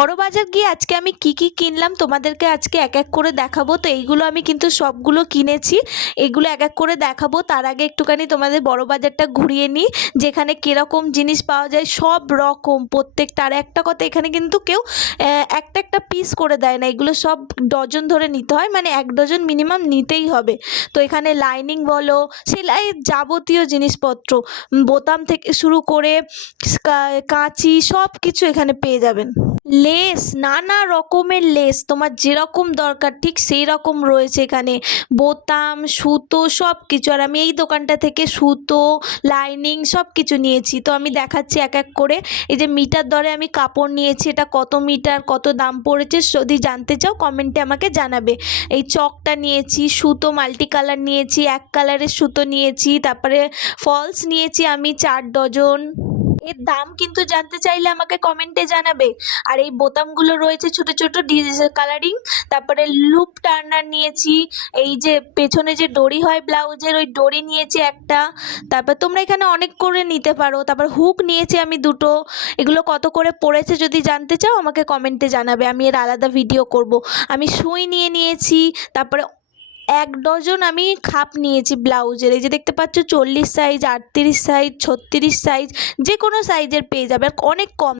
বড় বাজার গিয়ে আজকে আমি কি কি কিনলাম তোমাদেরকে আজকে এক এক করে দেখাবো। তো এইগুলো আমি কিন্তু সবগুলো কিনেছি, এগুলো এক এক করে দেখাবো। তার আগে একটুখানি তোমাদের বড় বাজারটা ঘুরিয়ে নিই, যেখানে কীরকম জিনিস পাওয়া যায় সব রকম প্রত্যেকটা। আর একটা কথা, এখানে কিন্তু কেউ একটা একটা পিস করে দেয় না, এগুলো সব ডজন ধরে নিতে হয়, মানে 1 ডজন মিনিমাম নিতেই হবে। তো এখানে লাইনিং বলো, সেলাইয়ের যাবতীয় জিনিসপত্র, বোতাম থেকে শুরু করে কাঁচি, সব কিছু এখানে পেয়ে যাবেন। লেস, নানা রকমের লেস, তোমার যেরকম দরকার ঠিক সেই রকম রয়েছে এখানে, বোতাম, সুতো, সব কিছু। আর আমি এই দোকানটা থেকে সুতো, লাইনিং সব কিছু নিয়েছি। তো আমি দেখাচ্ছি এক এক করে। এই যে মিটার দরে আমি কাপড় নিয়েছি, এটা কত মিটার, কত দাম পড়েছে, যদি জানতে চাও কমেন্টে আমাকে জানাবে। এই চকটা নিয়েছি, সুতো মাল্টি কালার নিয়েছি, এক কালারের সুতো নিয়েছি, তারপরে ফলস নিয়েছি আমি 4 ডজন। এর দাম কিন্তু জানতে চাইলে আমাকে কমেন্টে জানাবে। আর এই বোতামগুলো রয়েছে ছোট ছোট কালারিং। তারপরে লুপ টার্নার নিয়েছি, এই যে পেছনে যে দড়ি হয় ব্লাউজের, ওই দড়ি নিয়েছি একটা। তারপর তোমরা এখানে অনেক করে নিতে পারো। তারপর হুক নিয়েছি আমি 2টো। এগুলো কত করে পড়েছে যদি জানতে চাও আমাকে কমেন্টে জানাবে, আমি এর আলাদা ভিডিও করব। আমি সুই নিয়েছি। তারপরে 1 ডজন আমি খাপ নিয়েছি ব্লাউজের, এই যে দেখতে পাচ্ছ 40 সাইজ, 38 সাইজ, 36 সাইজ, যে কোনো সাইজের পেয়ে যাবে, অনেক কম